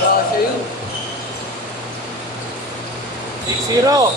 Kasi yun. 6-0.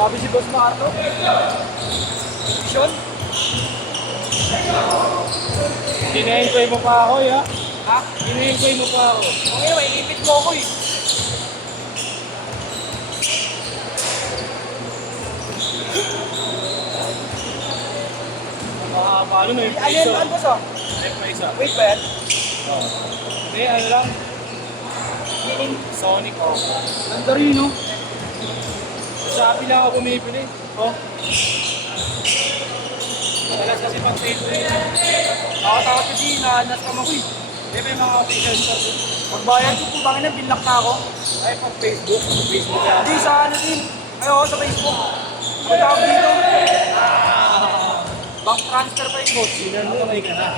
Grabe si Boss Marto. Action. Ina-enjoy mo pa ako, ya? Ha? Ina-enjoy mo pa ako. Okay, may ipit mo ako eh. Paano na yung piso? Ano yan, boss, oh? Piso. Wait ba yan? Oo. Hindi, ano lang? Sonic, oh. Ganda rin, no? Sabi lang ako bumibili. Oh. Talas kasi pag Facebook. Nakatakas kasi, nahanap ako eh. Hindi, may mga official store. Magbayad ko po, bangin na, binlock na ako. Ay, pag Facebook. Facebook yan. Hindi, sa ano din. Ay, oo, sa Facebook. Ang tawag dito. Bank transfer pa yung boss. Sinanunay ka na.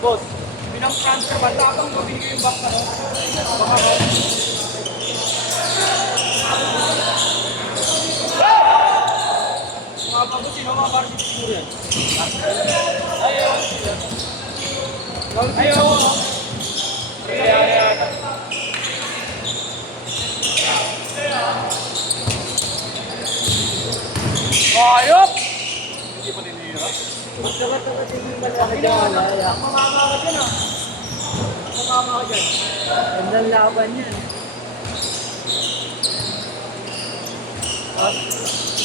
Boss, binang transfer ba? Tapang mabili ko yung bank na, no? Baka mo. Mga bago, sino mga varsity siguro yan? Ayaw. Ayaw. Ayaw. Ayop! Hindi pa ninira. Mamama ka dyan, ah. Mamama ka dyan. Gandang laban yan.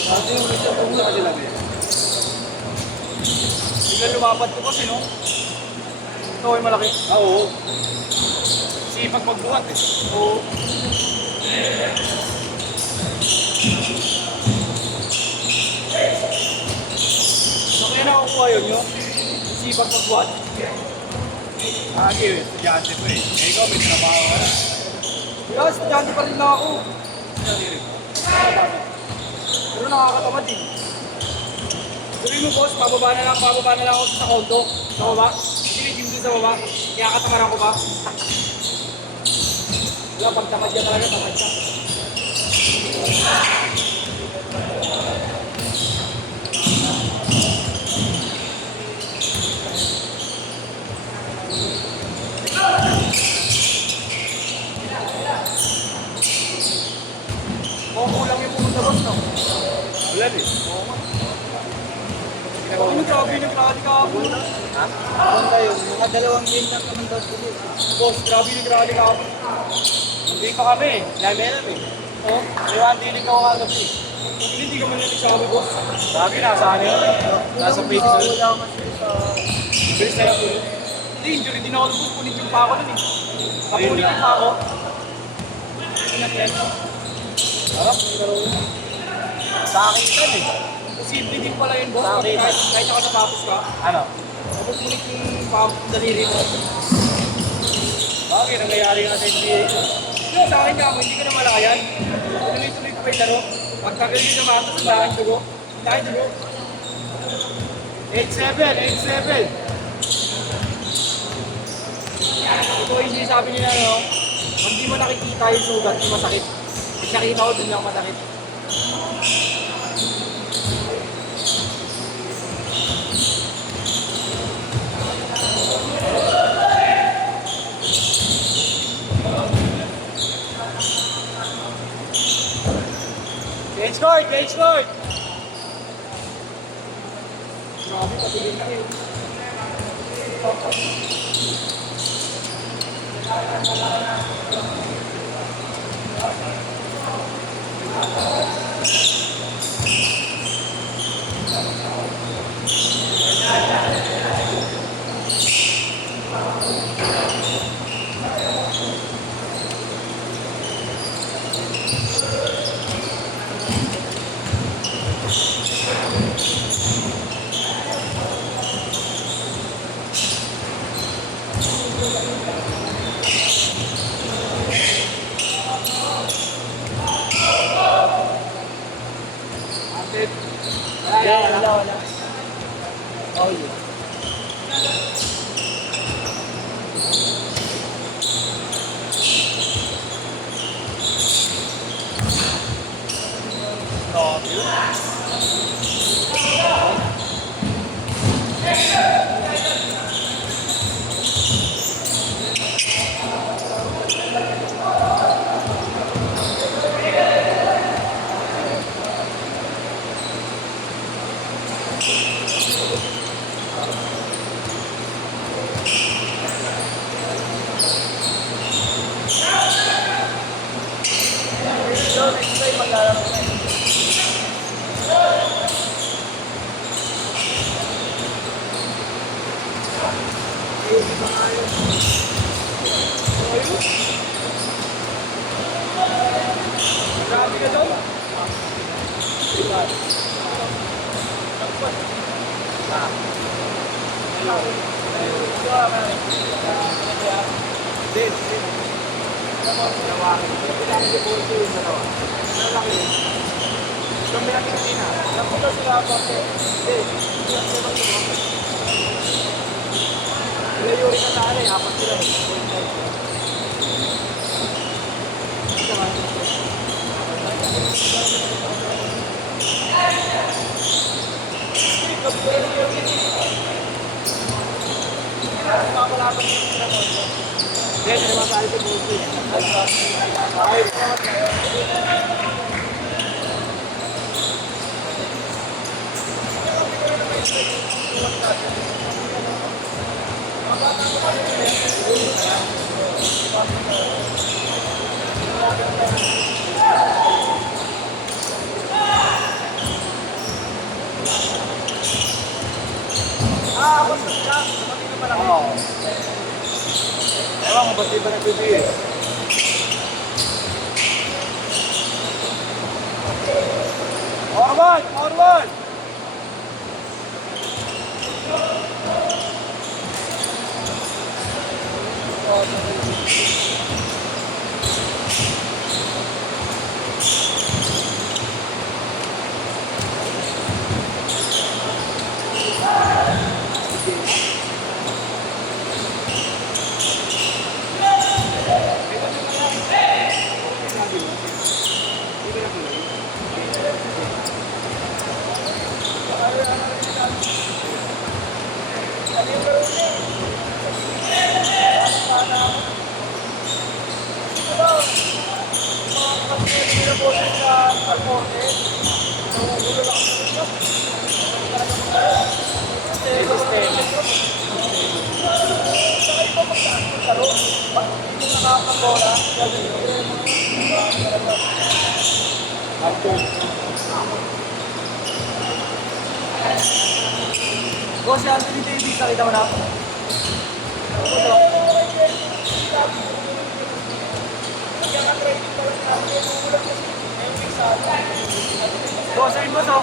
Kasi yung isa po muna kasi lang eh. Bigla lumapad ko kasi, no? Ito ay malaki. Oo. Sipag magbuhat eh. Oo. So kaya nakukuha yun, yun? Sipag magbuhat. Lagi eh, estudyante ko eh. Eh, ikaw may trabaho ka na. Kaya estudyante pa rin na ako. Pero nakakatamad eh. Sabi mo, boss, pababa na lang ako sa kondo. Sa baba. Sinigim doon sa baba. Kaya katamaran ko ba? Wala, pag tamad yan talaga, tamad ka. Kulang yung pumunta, boss, no? Wala eh. Ano grabe nagrally ka ako? Ha? Ano tayo? Mga 2 game lang naman daw po. Boss, grabe nagrally ka ako. Hindi pa kami. Dami lang eh. Oh, Iwan din ikaw nga gabi. hindi ka man nagsasabi, boss. Lagi nasa ano yun? Nasa pixel. Wala kasi sa... Bilis na yun. Hindi, injury din ako. Punit yung pa ako nun eh. Napunit yung pa ako. Harap, may laro yun. Sa akin yan eh. Posible din pala yun, boss. Sa akin. Kahit nakatapos ka. Ano? Tapos punit yung pa daliri mo. Bakit nangyayari nga sa NBA ko? Yung sa akin nga mo, hindi ko na malakayan. Tuloy-tuloy ko pa yung laro. Pagtagal yung namatas, ang laking dugo. Ang laking dugo. 8-7, 8-7. Kasi sabi nila, no, pag di mo nakikita yung sugat, di masakit. Pag nakita ko, dun lang masakit. Cage court! Cage court! Grabe, patuloy na yun. Wala. Oh, yeah. Grabe ka doon. Ewan ko, ba't di ba nagbibigay? Forward! Forward! Boss, si Anthony Davis, nakita mo na? Boss, ayun mo to.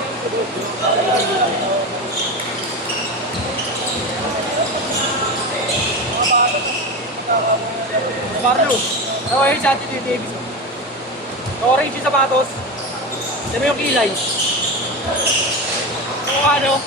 Marlo, nakawin si Anthony Davis. Orange yung sapatos. Dami yung kilay. Kung ano?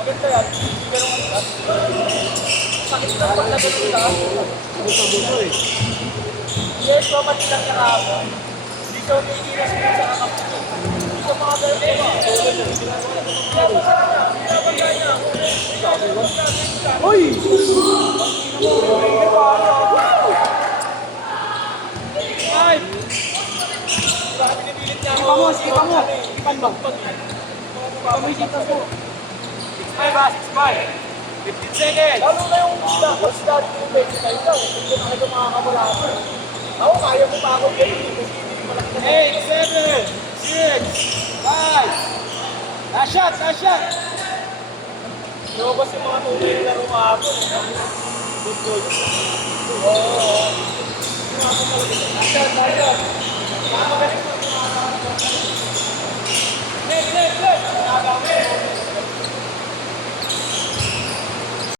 Maganda yan. Pero sakit lang pag nagano ka. Yes, so mati lang yung ako. Hindi ka umiilas mo sa kakapit. Hindi ka mga Uy! Ay! Sipa mo, sipa mo. Sipan mo. Pamisitas mo. 6'5 ba? 6'5. 15 seconds. Lalo na yung dapat start yung 25 daw. Hindi na kayo makakamula ako. Ako, kaya mo pa ako. 8, 7, 6, 5. Last shot, last shot. Lumabas yung mga tunay na laro kahapon. Good goal. Oo. Last shot, last shot.